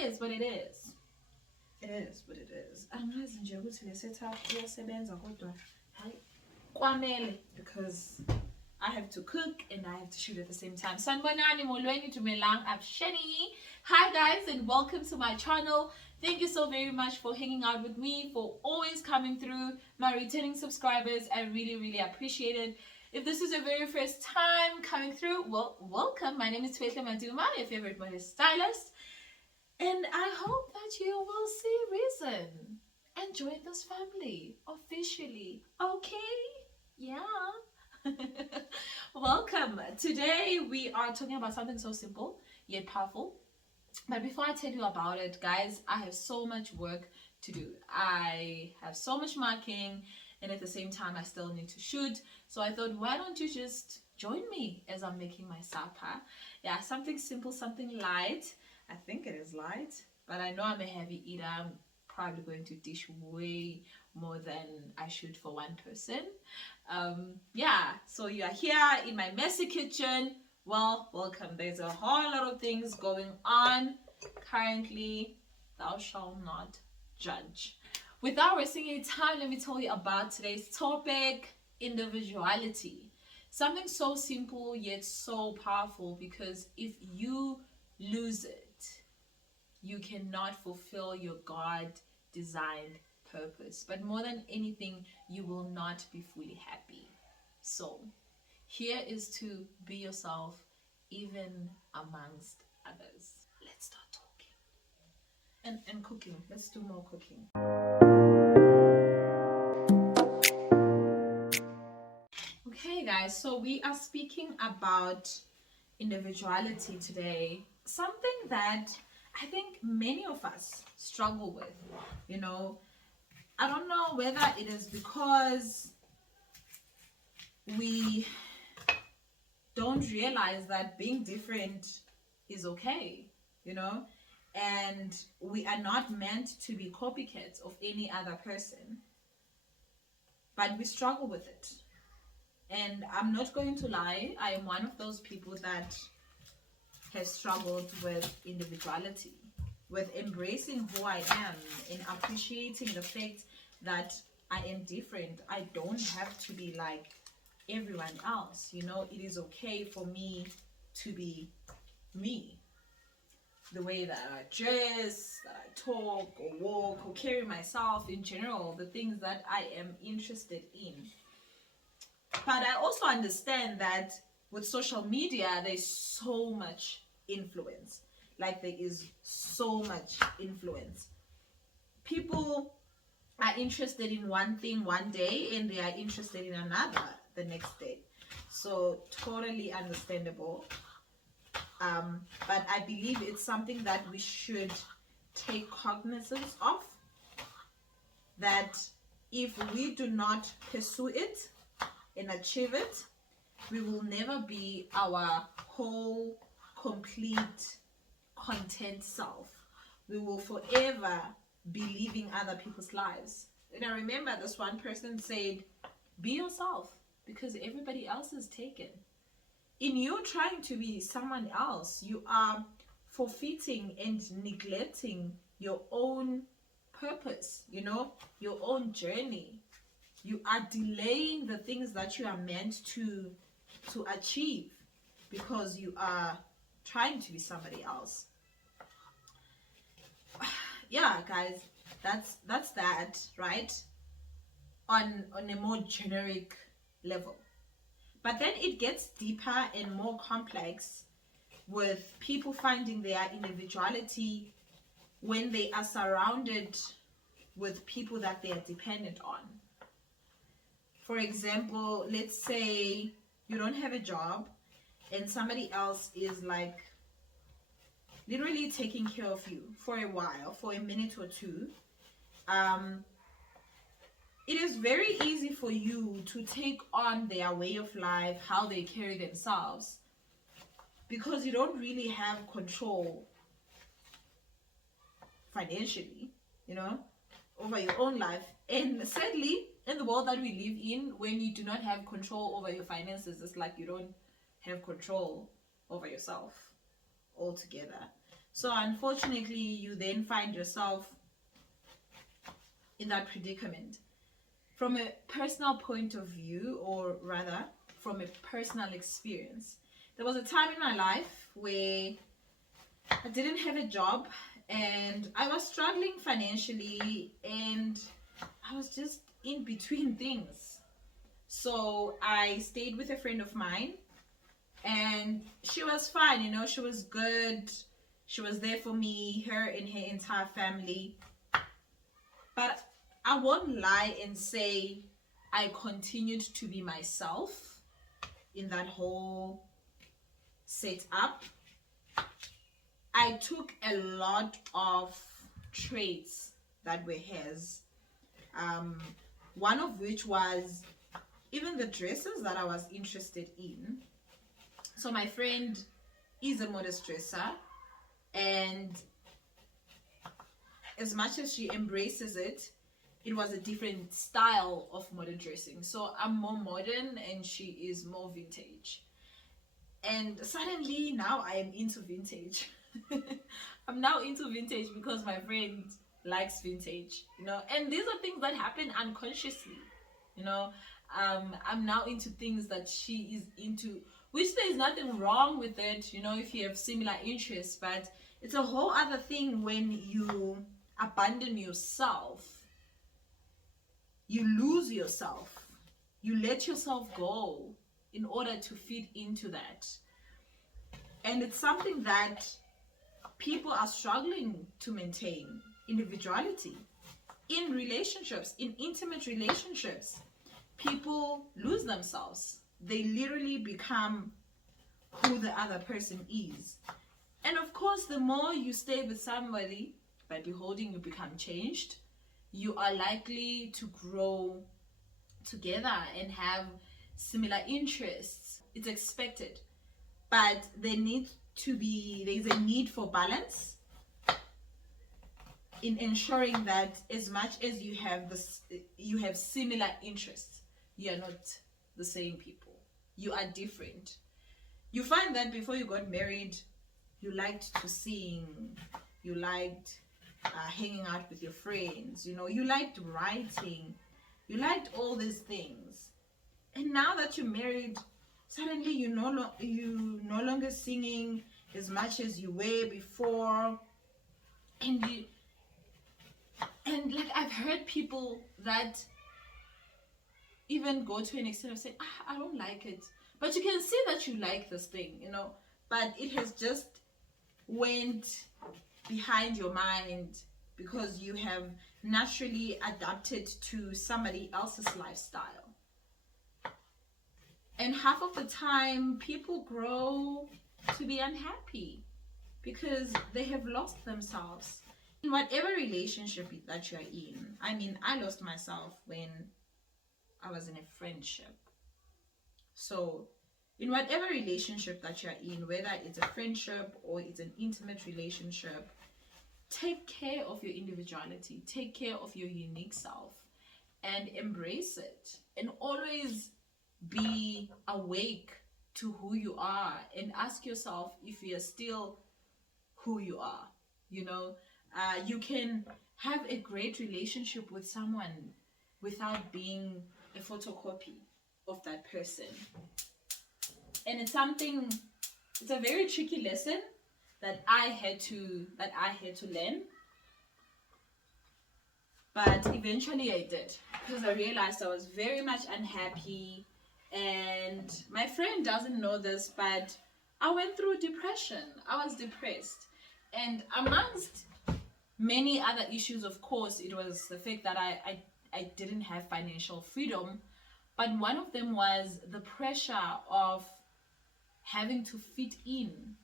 is what it is. It is what it is. Angazi nje ukuthi le setup iyasebenza kodwa hayi Kwanele. because I have to cook and I have to shoot at the same time. Sanibonani molweni dumelang absheni. Hi guys and welcome to my channel. Thank you so very much for hanging out with me, for always coming through. My returning subscribers, I really appreciate it. If this is your very first time coming through, well, welcome. My name is Twehle Maduma, your favorite model stylist. And I hope that you will see reason and join this family officially. Okay? Yeah. Welcome. Today we are talking about something so simple yet powerful. But before I tell you about it, guys, I have so much work to do. I have so much marking, and at the same time I still need to shoot. So I thought, why don't you just join me as I'm making my supper? Yeah, something simple, something light. I think it is light, but I know I'm a heavy eater. I'm probably going to dish way more than I should for one person. Yeah, so you are here in my messy kitchen. Well, welcome. There's a whole lot of things going on currently. Thou shalt not judge. Without wasting any time, let me tell you about today's topic: individuality. Something so simple yet so powerful, because if you lose it, you cannot fulfill your God-designed purpose. But more than anything, you will not be fully happy. So here is to be yourself, even amongst others. Let's start talking. and cooking. Let's do more cooking. Okay guys, so we are speaking about individuality today. Something that I think many of us struggle with. You know, I don't know whether it is because we don't realize that being different is okay, you know, and we are not meant to be copycats of any other person, but we struggle with it. And I'm not going to lie, I am one of those people that has struggled with individuality, with embracing who I am and appreciating the fact that I am different. I don't have to be like everyone else. You know, it is okay for me to be me. The way that I dress, that I talk or walk or carry myself in general, the things that I am interested in. But I also understand that with social media, there's so much influence. Like, there is so much influence. People are interested in one thing one day and they are interested in another the next day. So totally understandable. But I believe it's something that we should take cognizance of, that if we do not pursue it and achieve it, we will never be our whole, complete, content self. We will forever be living other people's lives. And I remember this one person said, be yourself, because everybody else is taken. In you trying to be someone else, you are forfeiting and neglecting your own purpose, you know, your own journey. You are delaying the things that you are meant to achieve because you are trying to be somebody else. Yeah, guys, that's that, right? On a more generic level. But then it gets deeper and more complex, with people finding their individuality when they are surrounded with people that they are dependent on. For example, let's say you don't have a job and somebody else is like literally taking care of you for a while, for a minute or two. It is very easy for you to take on their way of life, how they carry themselves, because you don't really have control financially, you know, over your own life. And sadly, in the world that we live in, when you do not have control over your finances, it's like you don't have control over yourself altogether. So unfortunately, you then find yourself in that predicament. From a personal point of view, or rather, from a personal experience, there was a time in my life where I didn't have a job and I was struggling financially and I was just in between things. So I stayed with a friend of mine and she was fine, she was good. She was there for me, her and her entire family. But I won't lie and say I continued to be myself in that whole setup. I took a lot of traits that were his. One of which was even the dresses that I was interested in. So my friend is a modest dresser, and as much as she embraces it, it was a different style of modern dressing. So I'm more modern and she is more vintage. And suddenly now I am into vintage. I'm now into vintage because my friend likes vintage, and these are things that happen unconsciously, you know. I'm now into things that she is into, which there is nothing wrong with it, if you have similar interests, but it's a whole other thing when you abandon yourself, you lose yourself, you let yourself go in order to fit into that. And it's something that people are struggling to maintain. Individuality in relationships, in intimate relationships, people lose themselves. They literally become who the other person is. And of course, the more you stay with somebody, by beholding you become changed, you are likely to grow together and have similar interests. It's expected. But there's a need for balance in ensuring that as much as you have similar interests, you are not the same people. You are different. You find that before you got married, you liked to sing, you liked hanging out with your friends, you liked writing, you liked all these things. And now that you're married, suddenly you no longer singing as much as you were before. And like, I've heard people that even go to an extent of saying, I don't like it, but you can see that you like this thing, but it has just went behind your mind because you have naturally adapted to somebody else's lifestyle. And half of the time people grow to be unhappy because they have lost themselves in whatever relationship that you're in. I mean, I lost myself when I was in a friendship. So in whatever relationship that you're in, whether it's a friendship or it's an intimate relationship, take care of your individuality, take care of your unique self, and embrace it. And always be awake to who you are and ask yourself if you're still who you are. You can have a great relationship with someone without being a photocopy of that person. And it's a very tricky lesson that I had to learn. But eventually I did, because I realized I was very much unhappy. And my friend doesn't know this, but I went through depression. I was depressed. And amongst many other issues, of course, it was the fact that I didn't have financial freedom. But one of them was the pressure of having to fit in,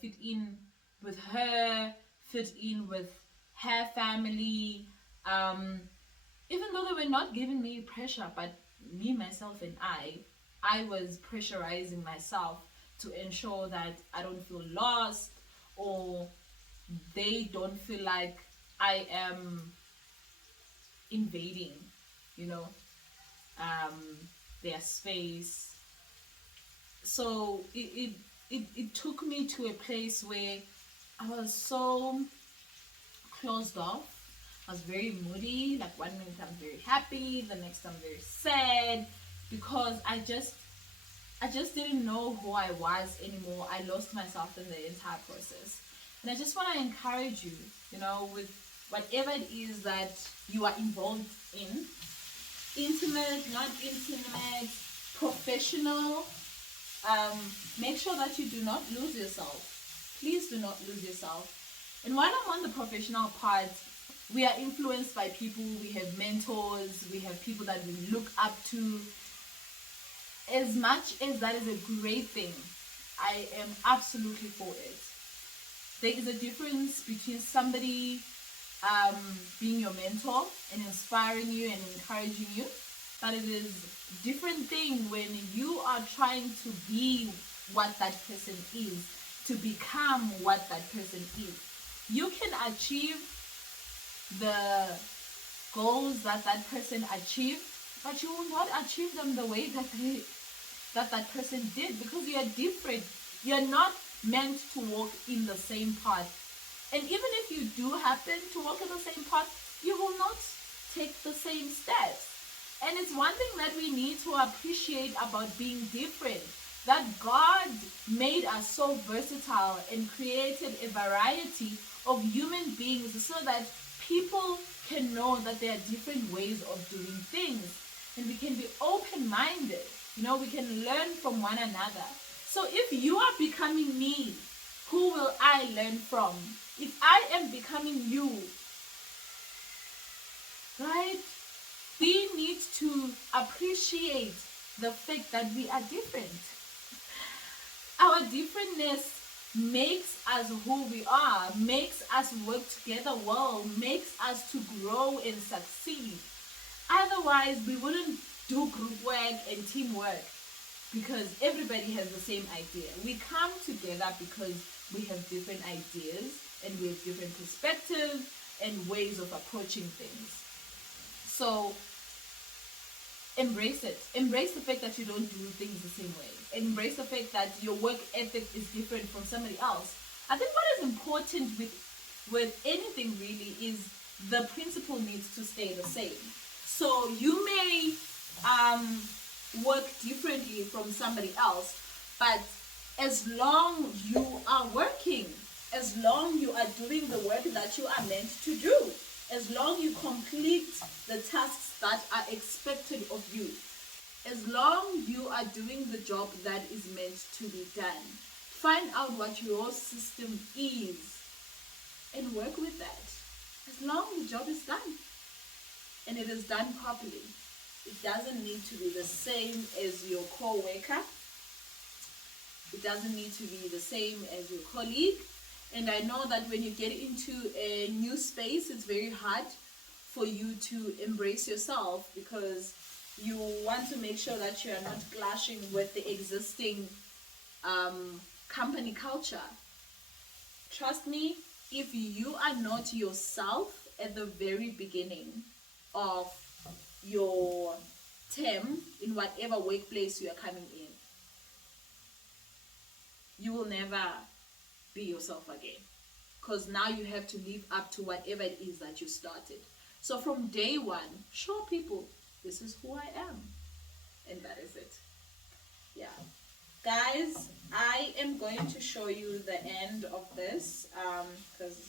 fit in with her, fit in with her family. Even though they were not giving me pressure, but me, myself, and I was pressurizing myself to ensure that I don't feel lost, or they don't feel like I am invading, you know, their space. So it took me to a place where I was so closed off. I was very moody. Like one minute I'm very happy, the next I'm very sad, because I just didn't know who I was anymore. I lost myself in the entire process. And I just want to encourage you, with whatever it is that you are involved in, intimate, not intimate, professional, make sure that you do not lose yourself. Please do not lose yourself. And while I'm on the professional part, we are influenced by people, we have mentors, we have people that we look up to. As much as that is a great thing, I am absolutely for it. There is a difference between somebody being your mentor and inspiring you and encouraging you, but it is a different thing when you are trying to be what that person is, to become what that person is. You can achieve the goals that person achieved, but you will not achieve them the way that person did, because you are different. You're not meant to walk in the same path. And even if you do happen to walk in the same path, you will not take the same steps. And it's one thing that we need to appreciate about being different, that God made us so versatile and created a variety of human beings so that people can know that there are different ways of doing things. And we can be open-minded. We can learn from one another. So if you are becoming me, who will I learn from? If I am becoming you, right? We need to appreciate the fact that we are different. Our differentness makes us who we are, makes us work together well, makes us to grow and succeed. Otherwise, we wouldn't do group work and teamwork, because everybody has the same idea. We come together because we have different ideas and we have different perspectives and ways of approaching things. So embrace it. Embrace the fact that you don't do things the same way. Embrace the fact that your work ethic is different from somebody else. I think what is important with anything really is the principle needs to stay the same. So you may work differently from somebody else, but as long you are working, as long you are doing the work that you are meant to do, as long you complete the tasks that are expected of you, as long you are doing the job that is meant to be done, find out what your system is and work with that. As long the job is done and it is done properly, it doesn't need to be the same as your co-worker. It doesn't need to be the same as your colleague. And I know that when you get into a new space, it's very hard for you to embrace yourself, because you want to make sure that you are not clashing with the existing company culture. Trust me, if you are not yourself at the very beginning of your term in whatever workplace you are coming in, you will never be yourself again, because now you have to live up to whatever it is that you started. So from day one, show people this is who I am, and that is it. Yeah, guys, I am going to show you the end of this, because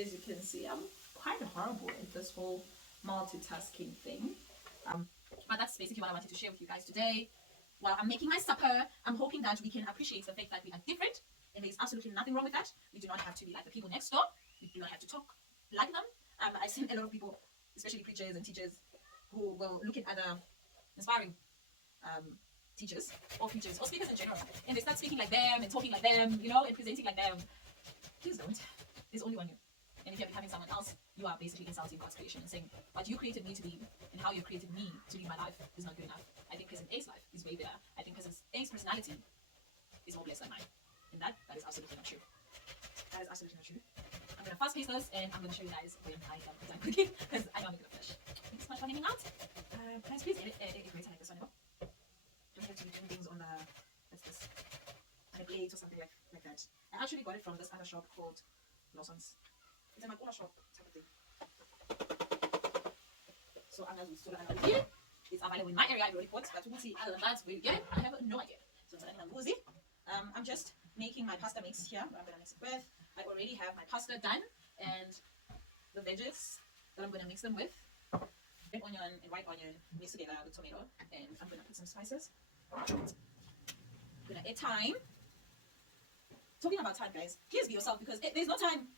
as you can see, I'm quite horrible at this whole multitasking thing. But that's basically what I wanted to share with you guys today. While I'm making my supper, I'm hoping that we can appreciate the fact that we are different, and there's absolutely nothing wrong with that. We do not have to be like the people next door. We do not have to talk like them. I've seen a lot of people, especially preachers and teachers, who will look at other inspiring teachers or preachers or speakers in general, and they start speaking like them and talking like them, and presenting like them. Please don't. There's only one you. And if you're becoming someone else, you are basically insulting God's creation and saying what you created me to be and how you created me to live my life is not good enough. I think Person A's life is way better. I think Person A's personality is more blessed than mine. And that is absolutely not true. That is absolutely not true. I'm going to fast pace this, and I'm going to show you guys when I am done cooking, because I know I'm making a finish. Thank you so much for hanging out. Guys, please edit greater like this one, Don't have to be doing things on a plate or something like that. I actually got it from this other shop called Lawson's. It's in my corner shop type of thing. So I'm going to here. It's available in my area. I already bought, but we'll see other than that where you get it. I have no idea. So I'm just making my pasta mix here. I'm gonna mix it with. I already have my pasta done and the veggies that I'm gonna mix them with. Red onion and white onion mixed together with tomato, and I'm gonna put some spices. I'm gonna add thyme. Talking about time, guys, please be yourself, because there's no time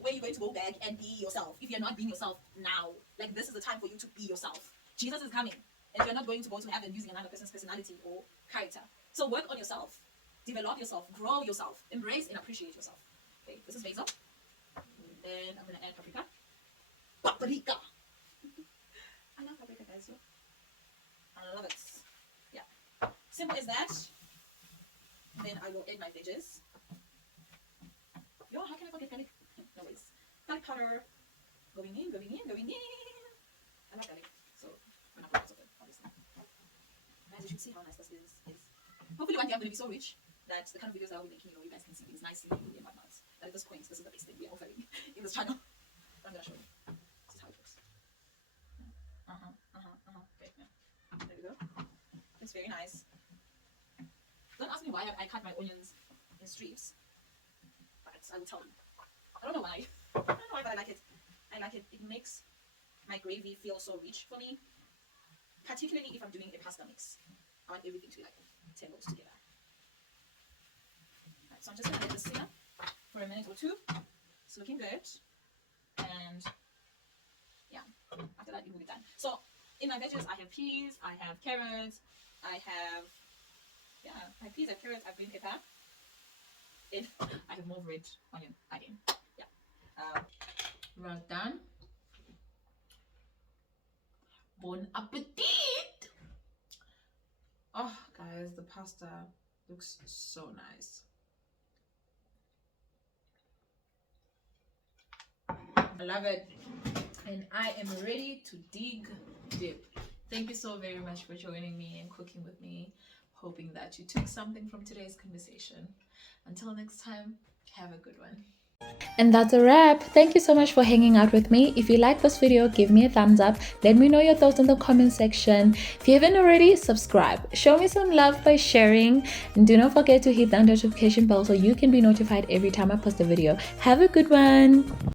where you're going to go back and be yourself if you're not being yourself now. Like, this is the time for you to be yourself. Jesus is coming, and you're not going to go to heaven using another person's personality or character. So work on yourself, develop yourself, grow yourself, embrace and appreciate yourself. Okay, this is basil. Then I'm gonna add paprika. Paprika. I love paprika, guys. I love it. Yeah, simple as that. Then I will add my veggies. Yo, how can I forget garlic? No ways. Garlic powder. Going in. I like garlic, so I'm gonna put lots of it, obviously. Guys, you should see how nice this is. Hopefully one day I'm gonna be so rich that the kind of videos that I'll be making, you guys can see things nicely and whatnot. But at this point, this is the best thing we are offering in this channel. But I'm gonna show you. This is how it looks. Okay, yeah. There we go. It's very nice. Don't ask me why I cut my onions in strips, but I will tell you. I don't know why. But I like it. I like it. It makes my gravy feel so rich for me, particularly if I'm doing a pasta mix. I want everything to be like tangled together. Right, so I'm just gonna let this simmer for a minute or two. It's looking good, and yeah, after that we move it done. So in my veggies, I have peas, I have carrots, I have peas, I have carrots, I have green pepper, and I have more red onion again. Yeah. Well done. Bon appetit! Oh, guys, the pasta looks so nice. I love it. And I am ready to dig deep. Thank you so very much for joining me and cooking with me. Hoping that you took something from today's conversation. Until next time, have a good one. And that's a wrap. Thank you so much for hanging out with me. If you like this video, give me a thumbs up. Let me know your thoughts in the comment section. If you haven't already, subscribe. Show me some love by sharing. And do not forget to hit the notification bell so you can be notified every time I post a video. Have a good one.